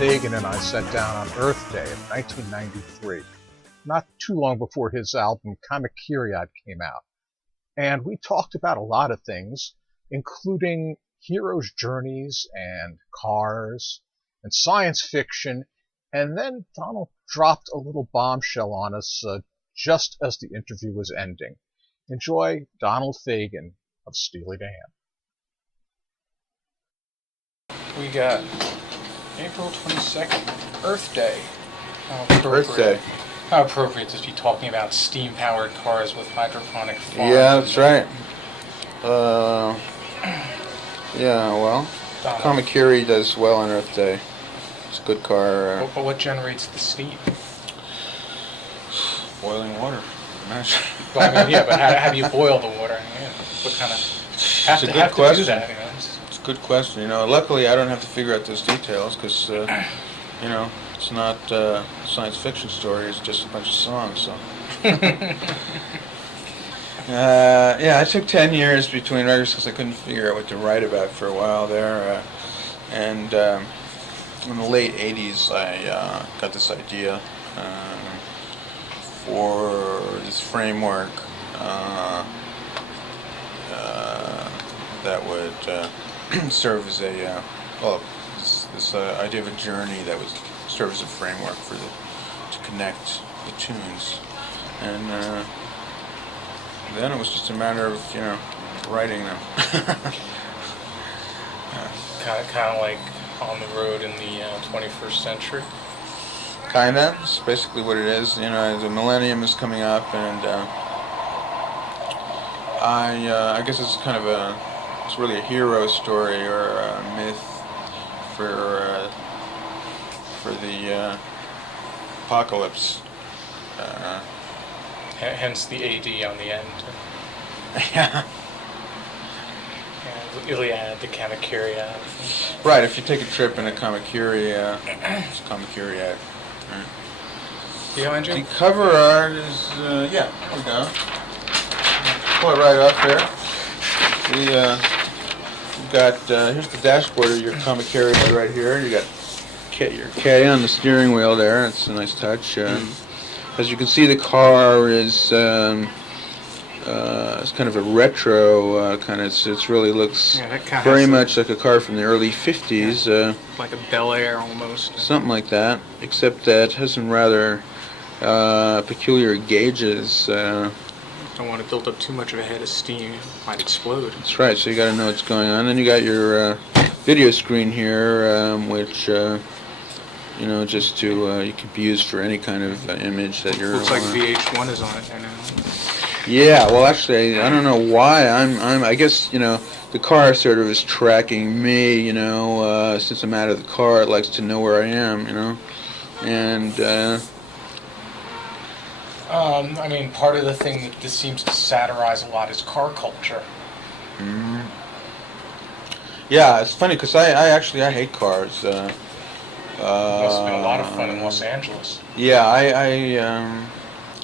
Fagen and I sat down on Earth Day of 1993, not too long before his album Kamkiri came out. And we talked about a lot of things, including heroes' journeys and cars and science fiction. And then Donald dropped a little bombshell on us just as the interview was ending. Enjoy Donald Fagen of Steely Dan. We got April 22nd, Earth Day. Earth Day. How appropriate to be talking about steam-powered cars with hydroponic farms. Yeah, that's right. Yeah, well, Kamkiri does well on Earth Day. It's a good car. But what generates the steam? Boiling water. Well, I mean, yeah, but how do you boil the water? Yeah, what kind of... It's a good question. To do that, It's a good question. Luckily I don't have to figure out those details because, it's not a science fiction story. It's just a bunch of songs. So. I took 10 years between writers because I couldn't figure out what to write about for a while there. And in the late 80s, I got this idea for this framework that would serve as a this idea of a journey that would serve as a framework to connect the tunes, and then it was just a matter of writing them. kind of like On the Road in the 21st century. Kinda. It's basically what it is. The millennium is coming up, and I guess it's kind of it's really a hero story or a myth for the apocalypse. Hence the AD on the end. Yeah. The Iliad, the Kamkiri. Right. If you take a trip in a Kamkiri, it's Kamkiri. Right. Do you have the cover art is there we go. Pull it right off there. We've got here's the dashboard of your Kamkiri right here. You got your K on the steering wheel there. It's a nice touch. As you can see, the car is it's kind of a retro kind of. It really looks very much like a car from the early 50s. Like a Bel Air almost. Something like that, except that it has some rather peculiar gauges. Don't want to build up too much of a head of steam; it might explode. That's right. So you got to know what's going on. Then you got your video screen here, which just to you can be used for any kind of image that you're. Looks like VH1 is on it there now. Yeah. Well, actually, I don't know why. I guess the car sort of is tracking me. Since I'm out of the car, it likes to know where I am. And. Part of the thing that this seems to satirize a lot is car culture. Mm-hmm. Yeah, it's funny because I hate cars. Must have been a lot of fun in Los Angeles. Yeah,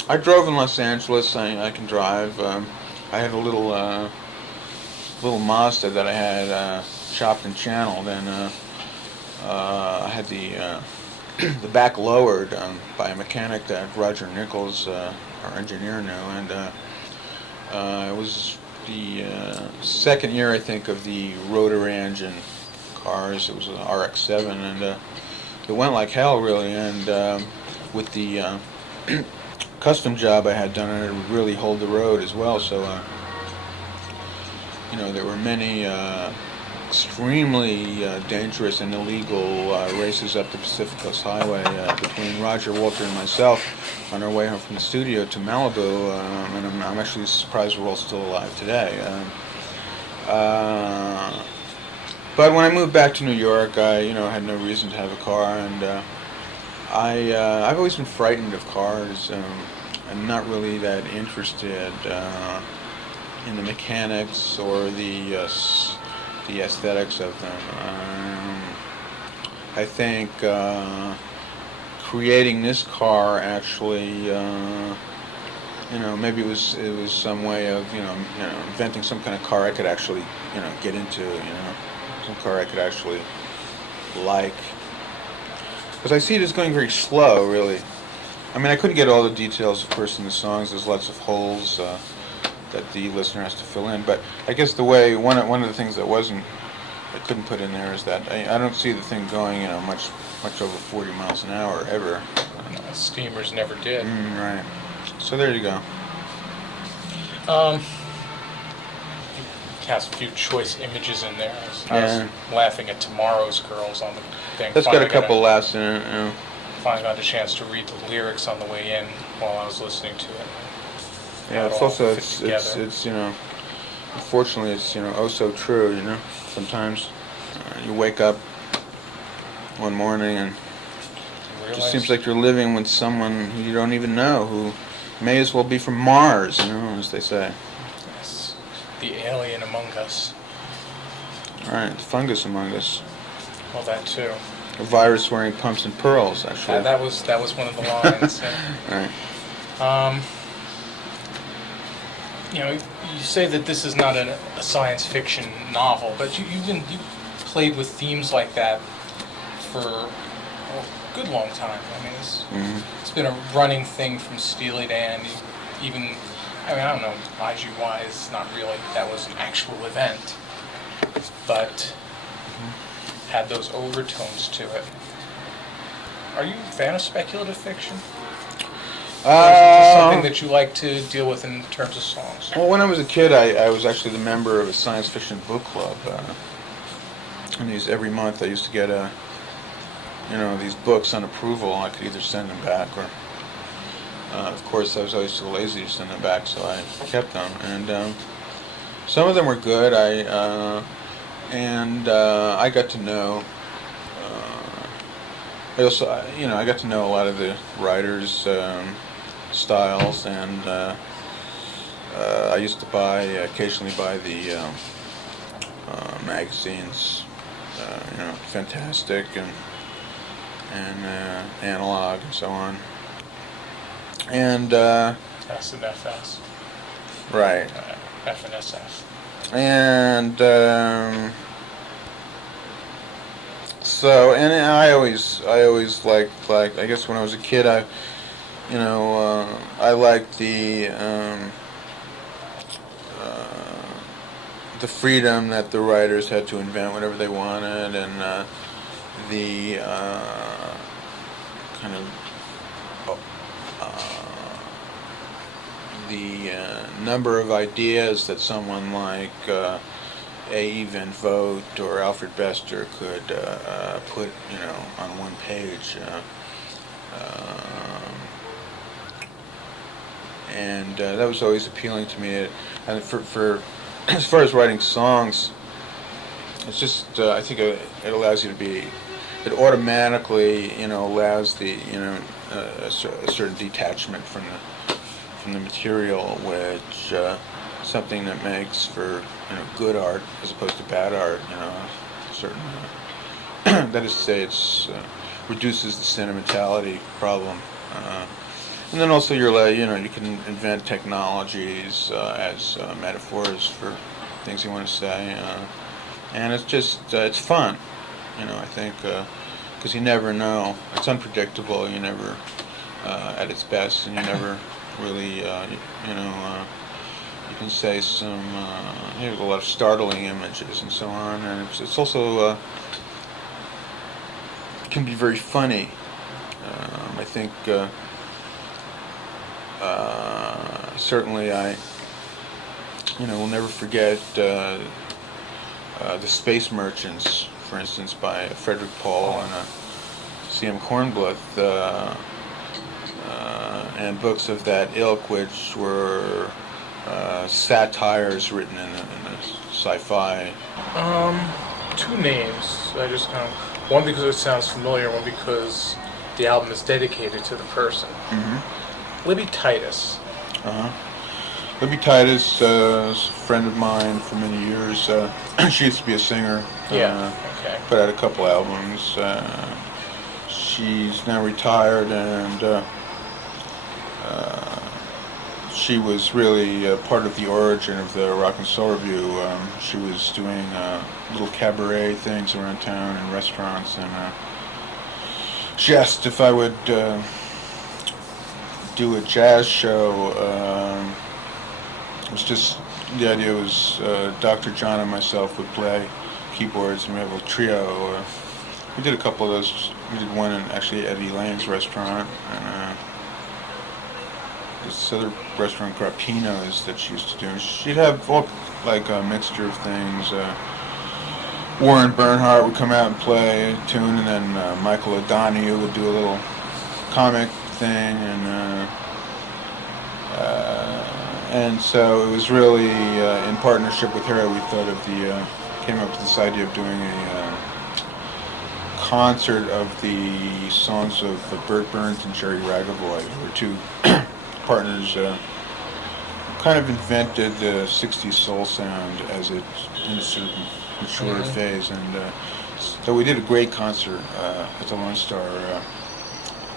I drove in Los Angeles. I can drive. I had a little Mazda that I had chopped and channeled, and I had the back lowered by a mechanic that Roger Nichols, our engineer, knew, and it was the second year, I think, of the rotary engine cars. It was an RX-7, and it went like hell, really. And with the custom job I had done, it would really hold the road as well. So, there were many extremely dangerous and illegal races up the Pacific Coast Highway between Roger, Walter, and myself on our way home from the studio to Malibu, and I'm actually surprised we're all still alive today. But when I moved back to New York, I had no reason to have a car, and I've always been frightened of cars. I'm not really that interested in the mechanics or the aesthetics of them. I think creating this car actually, maybe it was some way of inventing some kind of car I could actually get into, some car I could actually like. because I see it as going very slow, really. I mean, I couldn't get all the details, of course, in the songs. There's lots of holes that the listener has to fill in. But I guess the way one of the things that I couldn't put in there is that I don't see the thing going, much over 40 miles an hour ever. Steamers never did. Right. So there you go. It has a few choice images in there. I was laughing at Tomorrow's Girls on the thing. That's got a couple laughs in it. Yeah. Finally got a chance to read the lyrics on the way in while I was listening to it. Yeah, it's also it's unfortunately it's oh so true. Sometimes you wake up one morning and it just seems like you're living with someone who you don't even know, who may as well be from Mars, as they say. Yes, the alien among us. Right, the fungus among us. Well, that too. A virus wearing pumps and pearls, actually. That was one of the lines. Right. You say that this is not a science fiction novel, but you played with themes like that for a good long time. I mean, it's been a running thing from Steely Dan. I don't know, IGY not really, that was an actual event, but had those overtones to it. Are you a fan of speculative fiction? Or is it just something that you like to deal with in terms of songs? Well, when I was a kid, I was actually the member of a science fiction book club. And every month I used to get these books on approval. I could either send them back or, of course, I was always too lazy to send them back, so I kept them. And some of them were good. I got to know. I got to know a lot of the writers' styles, and I used to occasionally buy the magazines, Fantastic and Analog and so on. And S and FS. Right. F and SF. And so, and I always liked, I guess when I was a kid, I liked the freedom that the writers had to invent whatever they wanted, and the kind of the number of ideas that someone like A. Van Vogt or Alfred Bester could put, on one page, and that was always appealing to me. And for as far as writing songs, it's just I think it allows you to be. It automatically, allows the a certain detachment from the material, which something that makes for good art as opposed to bad art. Certain that is to say, it's reduces the sentimentality problem, and then also you can invent technologies as metaphors for things you want to say, and it's just it's fun. I think because you never know. It's unpredictable. You never at its best, and you never really you can say some a lot of startling images and so on, and it's also it can be very funny. I think certainly I will never forget the Space Merchants, for instance, by Frederick Paul and C.M. Kornbluth, and books of that ilk, which were satires written in the sci-fi. Two names. I just one because it sounds familiar, one because the album is dedicated to the person. Mm-hmm. Libby Titus. Libby Titus is a friend of mine for many years. She used to be a singer. Okay. Put out a couple albums. She's now retired, and she was really part of the origin of the Rock and Soul Review. She was doing little cabaret things around town and restaurants, and suggest if I would do a jazz show. It was just, the idea was Dr. John and myself would play keyboards, and we have a trio. We did a couple of those. We did one actually at Elaine's restaurant, and this other restaurant, Grappino's, that she used to do. And she'd have all, like a mixture of things. Warren Bernhardt would come out and play a tune, and then Michael O'Donoghue would do a little comic thing, and so it was really in partnership with her. We thought of came up with this idea of doing a concert of the songs of Burt Burns and Jerry Ragavoy, who were two partners. Kind of invented the '60s soul sound as it's in a sort of mature phase, and so we did a great concert at the Lone Star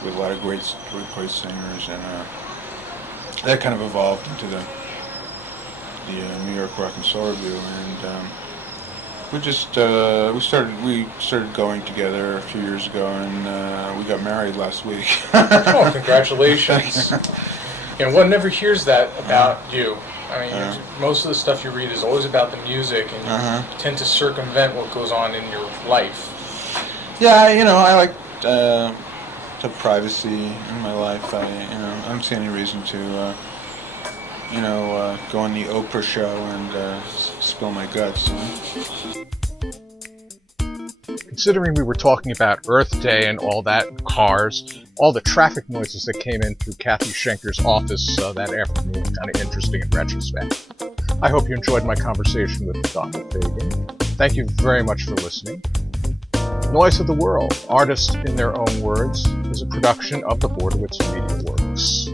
with a lot of great singers, and that kind of evolved into the New York Rock and Soul Review, and we started going together a few years ago, and we got married last week. Oh, congratulations! One never hears that about you. I mean, most of the stuff you read is always about the music, and you tend to circumvent what goes on in your life. Yeah, I like to have privacy in my life. I don't see any reason to, go on the Oprah show and spill my guts. Considering we were talking about Earth Day and all that, cars, all the traffic noises that came in through Kathy Schenker's office that afternoon, kind of interesting in retrospect. I hope you enjoyed my conversation with Donald Fagen. Thank you very much for listening. Noise of the World, Artists in Their Own Words, is a production of the Bordowitz Media Works.